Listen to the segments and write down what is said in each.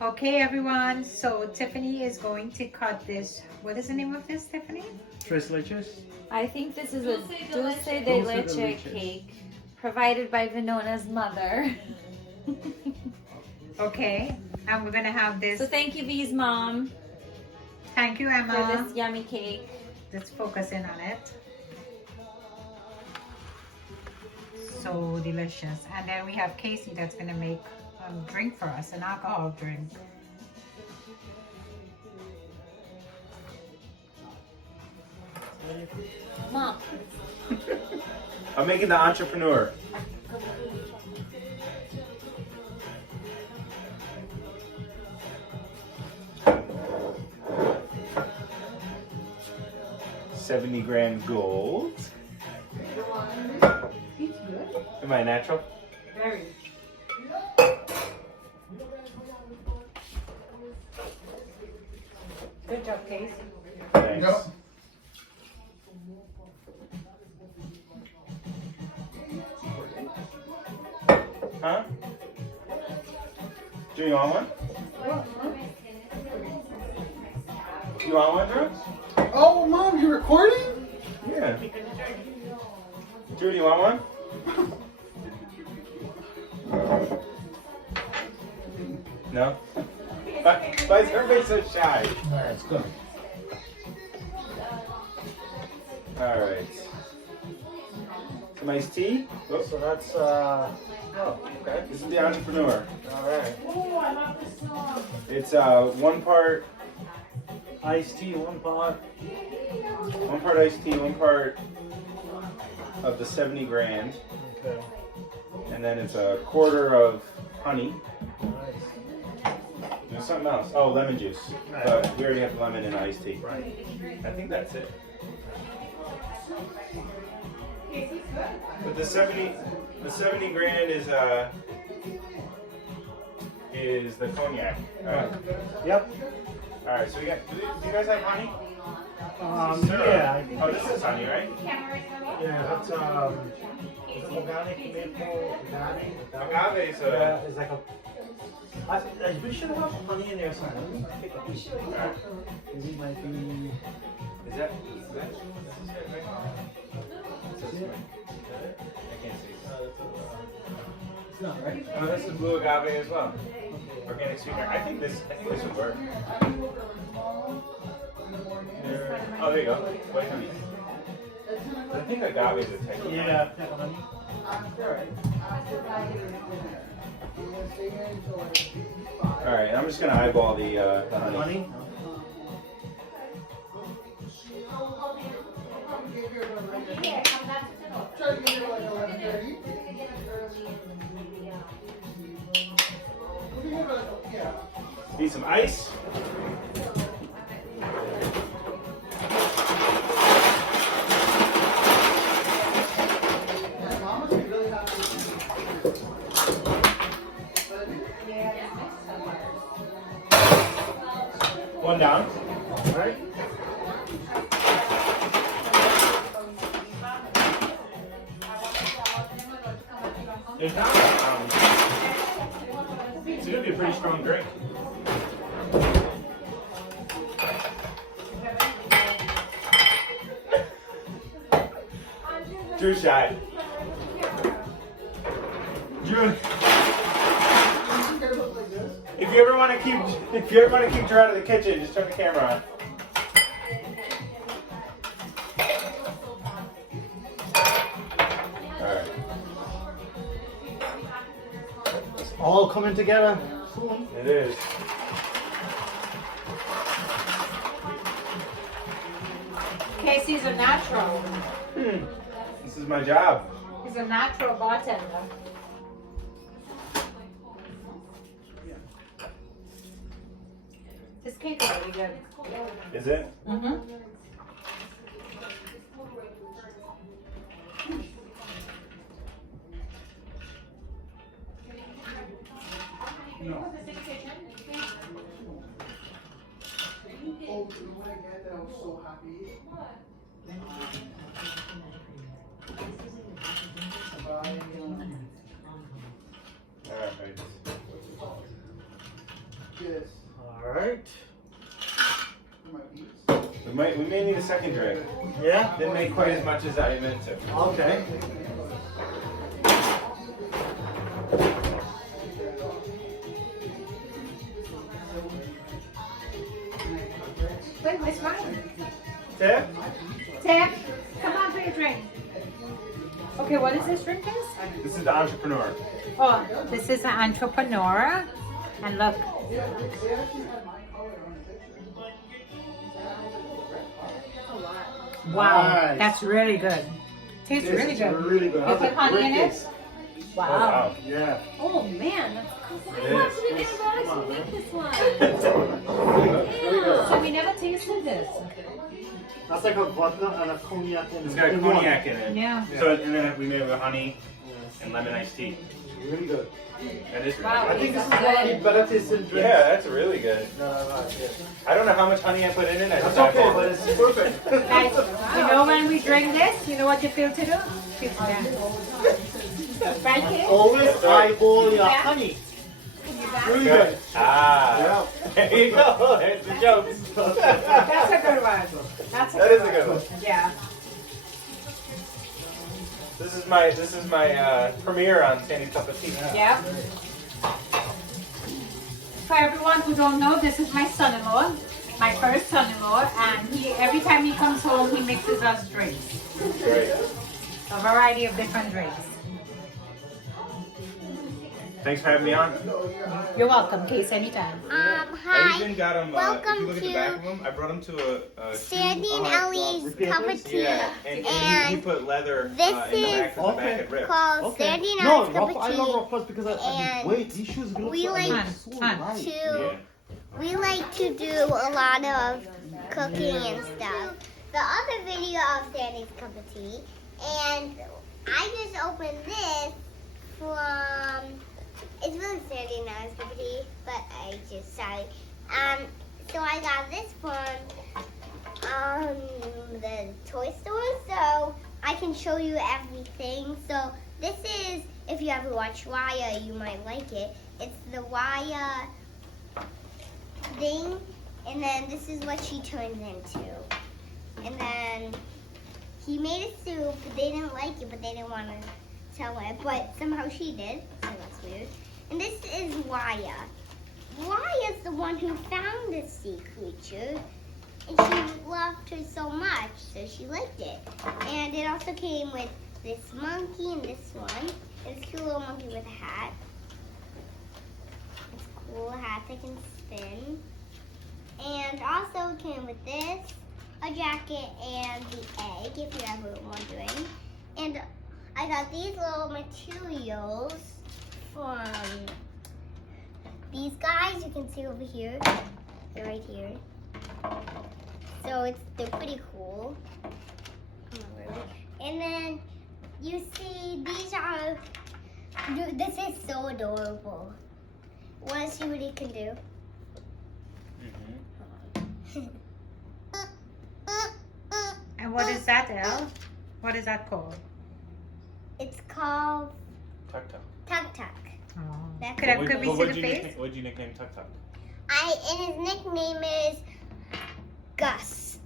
Okay, everyone. So Tiffany is going to cut this. What is the name of this, Tiffany? Tres leches. I think this is a dulce de leche cake provided by Vinona's mother. Okay, and we're gonna have this. So thank you, V's mom, Thank you, for Emma. this yummy cake. Let's focus in on it. So delicious. And then we have Casey that's gonna make a drink for us, an alcohol drink. Mom. I'm making the entrepreneur. $70 gold. Am I natural? Very. Good job, Casey. Thanks. Yep. Huh? Do you want one? You want one, Drew? Oh, Mom, you recording? Yeah. Drew, do you want one? No? Why is everybody so shy? Alright, it's good. Alright. Some iced tea? Oops. So that's, Okay. This is the entrepreneur. alright. Oh, I love this song. It's 1 part Iced tea, 1 pot. iced tea, 1 part of the $70, Okay. and then it's a quarter of honey. Nice. There's something else. Oh, lemon juice. But we already have lemon in iced tea. Right. I think that's it. But the 70 grand is the cognac. Yep. All right. So we got. Do you guys have honey? Yeah. Oh, this is honey, right? Yeah, that's, organic maple agave. Agave is Yeah, it's like a. We should have honey in there somewhere. Let me take a piece. Alright. This might be. Is that? I can't see. It's not right. Oh, this is blue agave as well. Organic sweetener. I think this would work. Oh, there you go. White honey. I think agave is a type of Yeah, honey. All right, I'm just gonna eyeball the honey. Honey? Need some ice. One down. All right. There's not. It's gonna be a pretty strong drink. Drew shot. Drew. If you ever want to keep Drew out of the kitchen, just turn the camera on. All right. It's all coming together. It is. Casey's a natural. This is my job. He's a natural bartender. This cake is really good. Is it? Mm-hmm. No. All right. Yeah. We may need a second drink. Yeah? Didn't make quite as much as I meant to. Okay. Wait, where's mine? Tip? Tim, come on for your drink. Okay, what is this drink is? This is the entrepreneur. Oh, this is an entrepreneur. And look. Wow, Nice. that's really good. Tastes This really is good. really good. You That's put a honey great in it? taste. Oh, wow. Yeah. Oh man, that's cool. It I is. didn't realize you make this one. So we never tasted this. That's like a vodka and a cognac in It's got cognac in it. Yeah. So and then we made it with honey and lemon iced tea. Really good. That is really Wow. I good. think this is one of the better tasting drinks. Yeah, that's really good. Yeah. I don't know how much honey I put in it. I That's just okay, have but it's perfect. Guys, you know when we drink this, you know what you feel to do? Feel to dance. Right, kid? Always eyeball your Yeah. honey. That's Really good. Ah. There you go. There's the joke. a good one. That's That is a good one. Yeah. This is my premiere on Sandy's Cup of Tea. Yep. For everyone who don't know, this is my son-in-law, my first son-in-law, and every time he comes home, he mixes us drinks, Great. a variety of different drinks. Thanks for having me on. You're welcome, Case, anytime. I Hi. even got him. If Welcome you look at the to back of him, I brought him to a Sandy and Ellie's cup of tea. Yeah, and he And put leather this in the back for the back and rib. called Okay. Sandy and No, Ellie's cup I love of rock plus because I And wait, these shoes look we so, like so to- light. tea. Yeah. We like to do a lot of cooking and stuff. The other video of Sandy's cup of tea, and I just opened this from. It's really Sandy and Ellie's cup of tea, but sorry. So I got this from the toy store, so I can show you everything. So this is, if you ever watch Wire, you might like it. It's the Wire thing, and then this is what she turns into. And then he made a soup, but they didn't like it, but they didn't want to tell it, but somehow she did, so that's weird. And this is Waya. Waya's the one who found this sea creature, and she loved her so much, so she liked it. And it also came with this monkey and this one, and this cute little monkey with a hat. It's a cool hat that can spin. And also came with this, a jacket, and the egg, if you're ever wondering. And I got these little materials from these guys. You can see over here. They're right here. So they're pretty cool. Come over. And then you see these are. This is so adorable. Want to see what he can do? And what is that, Elle? What is that called? It's called Tuck Tuck. Tuk Tuk. Oh. That's Could we see the face? What'd you nickname Tuck Tuck? And his nickname is Gus.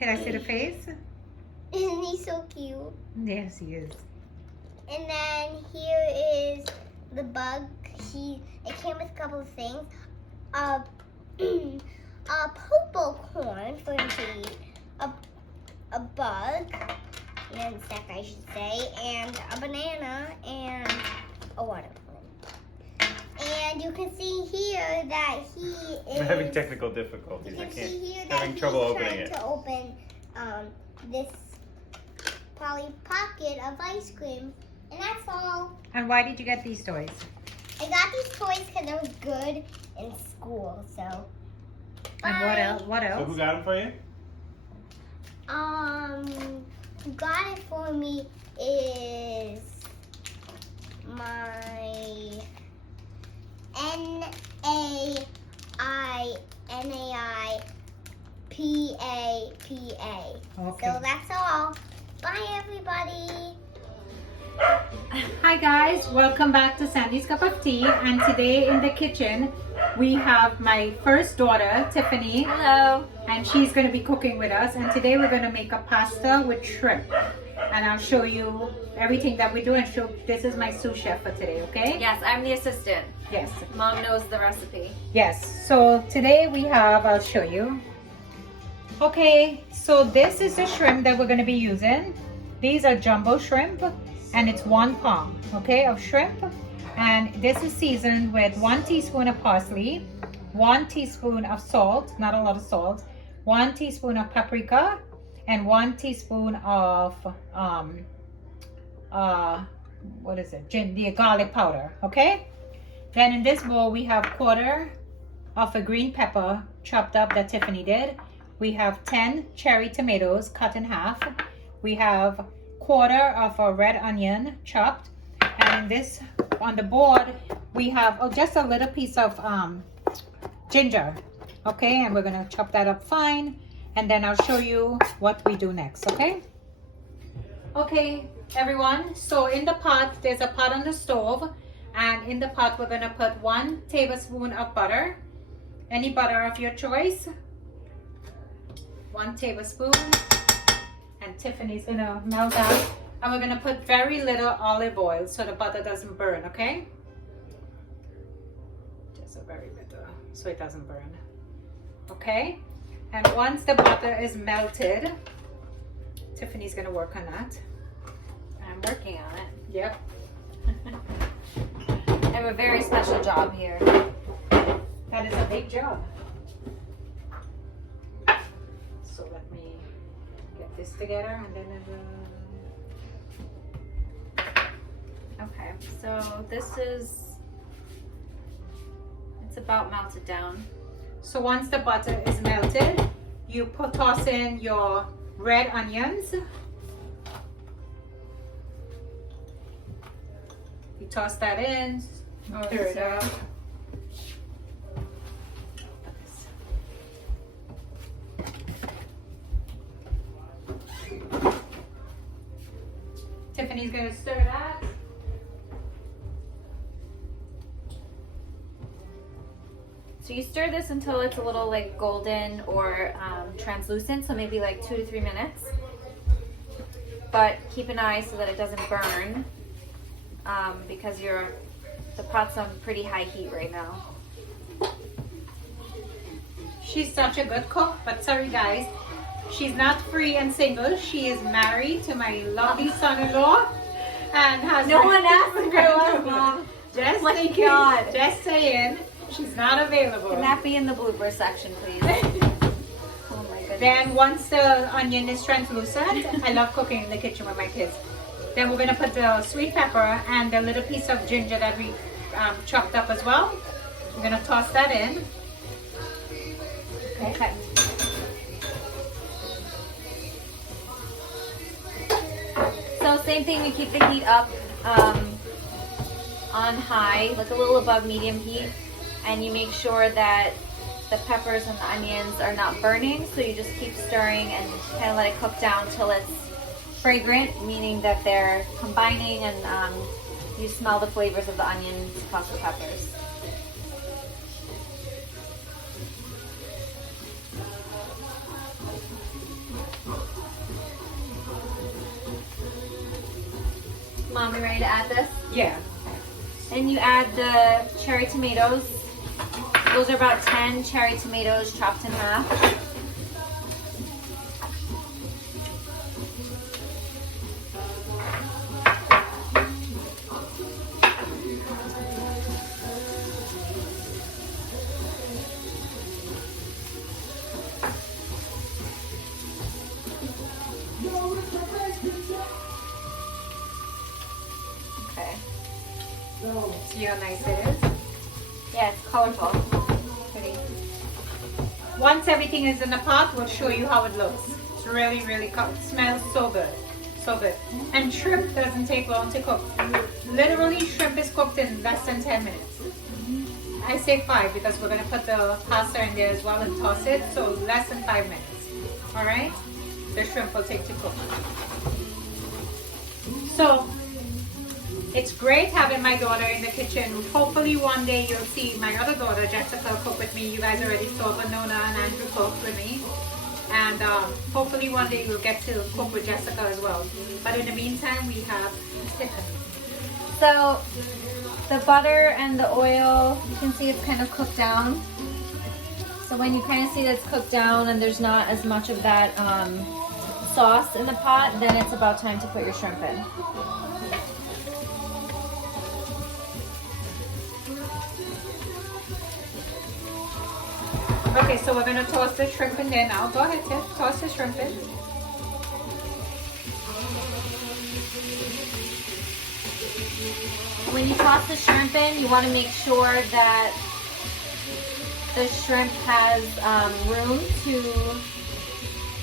Can I see the face? Isn't he so cute? Yes, he is. And then here is the bug. It came with a couple of things. A purple corn for him to eat. A bug, an insect I should say, and a banana and a watermelon. And you can see here that he is. I'm having technical difficulties. You I can can't. see here that Having he's trouble opening trying it. to open this Polly Pocket of ice cream, and that's all. And why did you get these toys? I got these toys because I was good in school, so. And what Bye. else? What So else? who got him for you? Who got it for me is my NAIPAPA. Okay. So that's all. Bye, everybody. Hi guys, welcome back to Sandy's Cup of Tea. And today in the kitchen, we have my first daughter, Tiffany, Hello. and she's going to be cooking with us. And today we're going to make a pasta with shrimp. And I'll show you everything that we do and show, this is my sous chef for today, okay? Yes, I'm the assistant. Yes. Mom knows the recipe. Yes. So today we have, I'll show you. Okay, so this is the shrimp that we're going to be using. These are jumbo shrimp, and it's 1 pound, okay, of shrimp. And this is seasoned with 1 teaspoon of parsley, 1 teaspoon of salt, not a lot of salt, 1 teaspoon of paprika, and 1 teaspoon of what is it? The garlic powder, okay? Then in this bowl we have 1/4 of a green pepper chopped up that Tiffany did. We have 10 cherry tomatoes cut in half. We have 1/4 of a red onion chopped. And this on the board we have just a little piece of ginger, okay? And we're gonna chop that up fine, and then I'll show you what we do next, okay? Okay, everyone, so in the pot, there's a pot on the stove, and in the pot we're gonna put 1 tablespoon of butter, any butter of your choice, 1 tablespoon, and Tiffany's gonna melt that. And we're gonna put very little olive oil so the butter doesn't burn, okay? Just a very little, so it doesn't burn. Okay? And once the butter is melted, Tiffany's gonna work on that. I'm working on it. Yep. I have a very special job here. That is a big job. So let me get this together and then Okay, so this is, it's about melted down. so once the butter is melted, you toss in your red onions. You toss that in, stir it up. Tiffany's gonna stir that. So you stir this until it's a little like golden or translucent, so maybe like 2 to 3 minutes. But keep an eye so that it doesn't burn, because the pot's on pretty high heat right now. She's such a good cook, but sorry guys, she's not free and single. She is married to my lovely son-in-law and has No one asked if I was, Mom. Just My thinking, God. just saying, she's not available. Can that be in the blooper section, please? Oh my goodness. Then once the onion is translucent, I love cooking in the kitchen with my kids. Then we're gonna put the sweet pepper and the little piece of ginger that we chopped up as well. We're gonna toss that in. Okay. So same thing, we keep the heat up on high, like a little above medium heat, and you make sure that the peppers and the onions are not burning, so you just keep stirring and kind of let it cook down till it's fragrant, meaning that they're combining and you smell the flavors of the onions plus the peppers. Mom, you ready to add this? Yeah. And you add the cherry tomatoes. Those are about 10 cherry tomatoes chopped in half. Okay. See how nice it is? Yeah, it's colorful. Pretty. Once everything is in the pot, we'll show you how it looks. It's really, really it smells so good. So good. And shrimp doesn't take long to cook. Literally, shrimp is cooked in less than 10 minutes. I say 5 because we're going to put the pasta in there as well and toss it. So less than 5 minutes. Alright? The shrimp will take to cook. So, It's great having my daughter in the kitchen. Hopefully one day you'll see my other daughter, Jessica, cook with me. You guys already saw Winona and Andrew cook with me. And hopefully one day you'll get to cook with Jessica as well. But in the meantime, we have Tiffany. So the butter and the oil, you can see it's kind of cooked down. So when you kind of see that it's cooked down and there's not as much of that sauce in the pot, then it's about time to put your shrimp in. Okay, so we're gonna toss the shrimp in there now. Go ahead, Tiff, toss the shrimp in. When you toss the shrimp in, you want to make sure that the shrimp has room to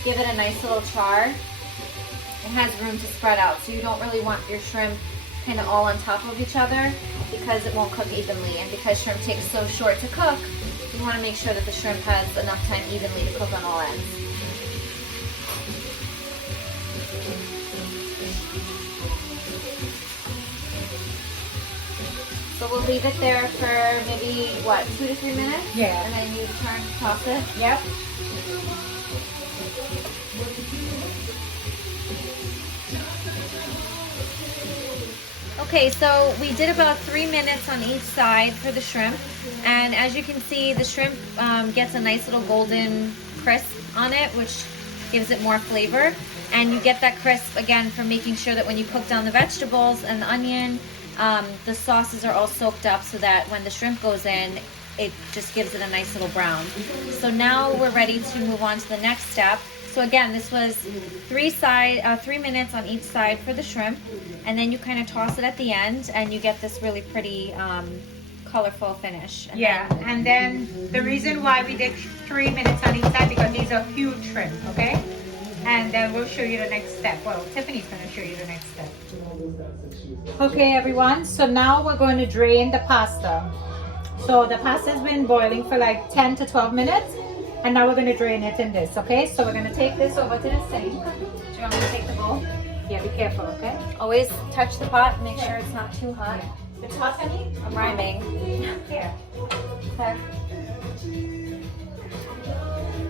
give it a nice little char. It has room to spread out, so you don't really want your shrimp kind of all on top of each other because it won't cook evenly. And because shrimp takes so short to cook, you want to make sure that the shrimp has enough time evenly to cook on all ends. So we'll leave it there for maybe, what, 2 to 3 minutes? Yeah. And then you turn, toss it? Yep. Okay, so we did about 3 minutes on each side for the shrimp. And as you can see, the shrimp gets a nice little golden crisp on it, which gives it more flavor. And you get that crisp, again, from making sure that when you cook down the vegetables and the onion, the sauces are all soaked up so that when the shrimp goes in, it just gives it a nice little brown. So now we're ready to move on to the next step. So again, this was 3 minutes on each side for the shrimp, and then you kind of toss it at the end, and you get this really pretty colorful finish. And then the reason why we did 3 minutes on each side, because these are huge shrimp, okay? And then we'll show you the next step. Well, Tiffany's going to show you the next step. Okay, everyone. So now we're going to drain the pasta. So the pasta has been boiling for like 10 to 12 minutes. And now we're going to drain it in this, okay? So we're going to take this over to the sink. Do you want me to take the bowl? Yeah, be careful, okay? Always touch the pot and make sure it's not too hot. It's hot, honey? I'm rhyming. Here. Okay.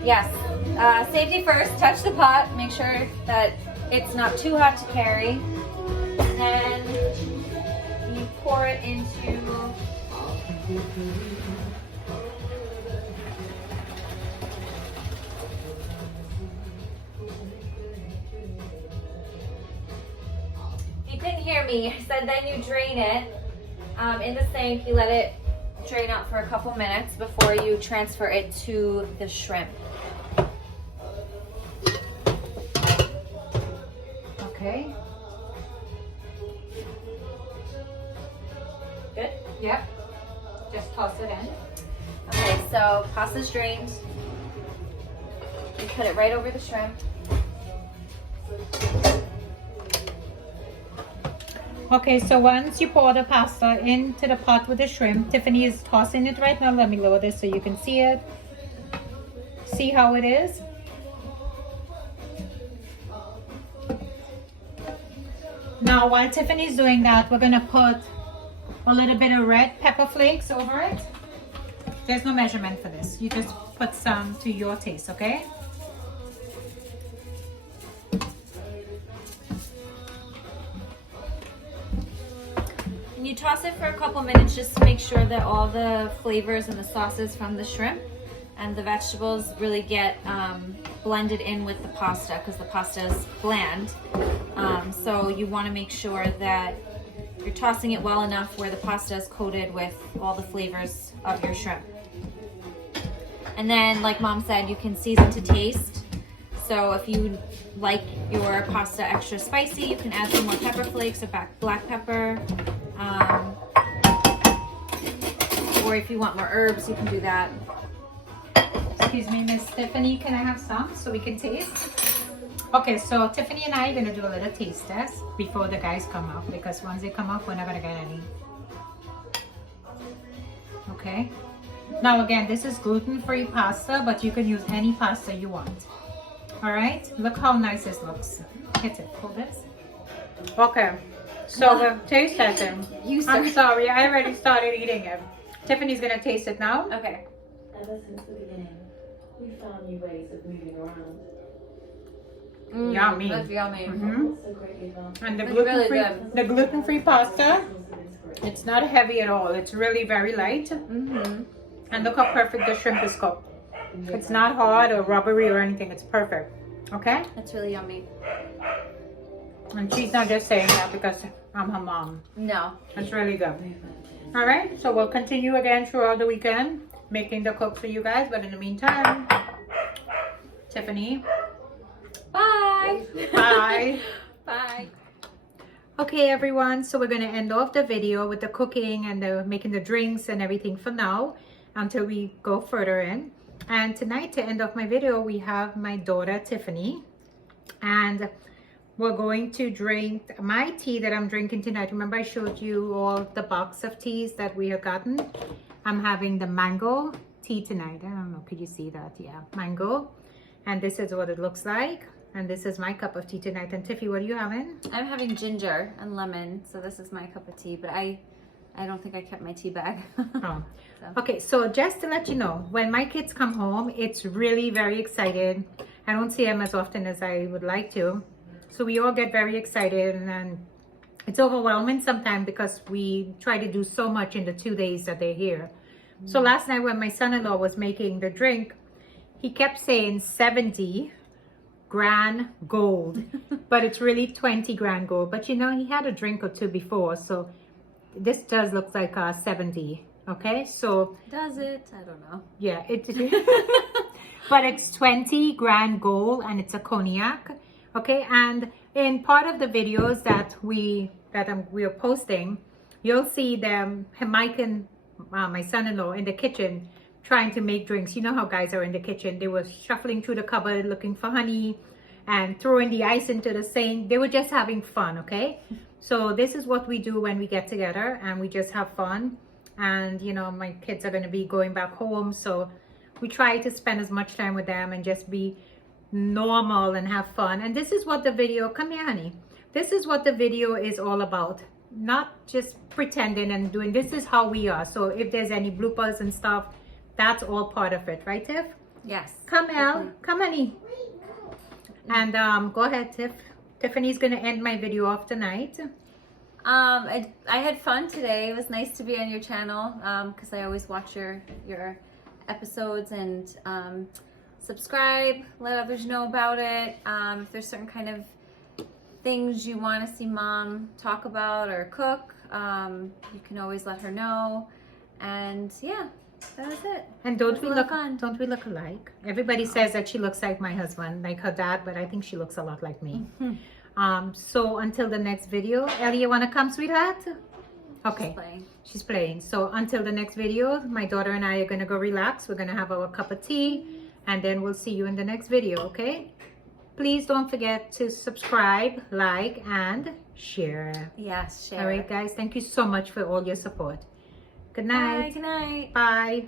Yes. Safety first. Touch the pot. Make sure that it's not too hot to carry. Then you pour it into If you couldn't hear me, I said then you drain it in the sink. You let it drain out for a couple minutes before you transfer it to the shrimp. Okay. Good? Yep. Just toss it in. Okay, so pasta's drained. You put it right over the shrimp. Okay, so once you pour the pasta into the pot with the shrimp, Tiffany is tossing it right now. Let me lower this so you can see it. See how it is? Now, while Tiffany's doing that, we're gonna put a little bit of red pepper flakes over it. There's no measurement for this. You just put some to your taste, okay? And you toss it for a couple minutes just to make sure that all the flavors and the sauces from the shrimp and the vegetables really get blended in with the pasta, because the pasta is bland. So you want to make sure that you're tossing it well enough where the pasta is coated with all the flavors of your shrimp. And then, like Mom said, you can season to taste. So if you like your pasta extra spicy, you can add some more pepper flakes or black pepper. Or if you want more herbs, you can do that. Excuse me, Miss Tiffany, can I have some so we can taste? Okay, so Tiffany and I are gonna do a little taste test before the guys come up, because once they come up, we're not gonna get any. Okay. Now again, this is gluten-free pasta, but you can use any pasta you want. All right, look how nice this looks. Hit it, hold this. Okay, So we'll taste test it. You I'm start. sorry, I already started eating it. Tiffany's gonna taste it now. Okay. Ever since the beginning, we found new ways of moving around. Yummy. That's yummy. Mhm. So greatly advanced And the It's really gluten-free, good. the gluten-free pasta, source of inspiration. it's not heavy at all. It's really very light. Mm-hmm. And look how perfect the shrimp is cooked. It's not hard or rubbery or anything. It's perfect. Okay? It's really yummy. And she's not just saying that because I'm her mom. No. It's really good. All right. So we'll continue again throughout the weekend making the cook for you guys. But in the meantime, Tiffany, Bye. bye. Bye. Okay, everyone. So we're going to end off the video with the cooking and the making the drinks and everything for now until we go further in. And tonight, to end off my video, we have my daughter, Tiffany. And we're going to drink my tea that I'm drinking tonight. Remember I showed you all the box of teas that we have gotten? I'm having the mango tea tonight. I don't know, could you see that? Yeah, mango. And this is what it looks like. And this is my cup of tea tonight. And Tiffy, what are you having? I'm having ginger and lemon, so this is my cup of tea. But I don't think I kept my tea bag. Oh. Okay, so just to let you know, when my kids come home, it's really very excited. I don't see them as often as I would like to. So we all get very excited, and it's overwhelming sometimes because we try to do so much in the 2 days that they're here. So last night when my son-in-law was making the drink, he kept saying 70 grand gold, but it's really 20 grand gold. But you know, he had a drink or two before, so this does look like 70. Okay, so Does it? I don't know. yeah, but it's 20 grand gold and it's a cognac. Okay, and in part of the videos that we are posting, you'll see them, Mike and my son-in-law in the kitchen trying to make drinks. You know how guys are in the kitchen. They were shuffling through the cupboard looking for honey and throwing the ice into the sink. They were just having fun, okay? So this is what we do when we get together and we just have fun. And you know, my kids are going to be going back home, so we try to spend as much time with them and just be normal and have fun. And this is what the video, come here honey, this is what the video is all about. Not just pretending and doing, this is how we are. So if there's any bloopers and stuff, that's all part of it, right Tiff? Yes. Come Elle, come honey. And go ahead Tiff. Tiffany's gonna end my video off tonight. I had fun today. It was nice to be on your channel because I always watch your episodes, and subscribe, let others know about it. If there's certain kind of things you want to see mom talk about or cook, you can always let her know. And yeah, that was it. And It was a lot of fun. don't we look alike? Everybody says that she looks like my husband, like her dad, but I think she looks a lot like me. So until the next video, Ellie, you want to come, sweetheart? Okay, she's playing. So until the next video, my daughter and I are going to go relax. We're going to have our cup of tea, and then we'll see you in the next video, okay? Please don't forget to subscribe, like, and share. Yes, share. All right, guys, thank you so much for all your support. Good Bye. night. Good night. Bye.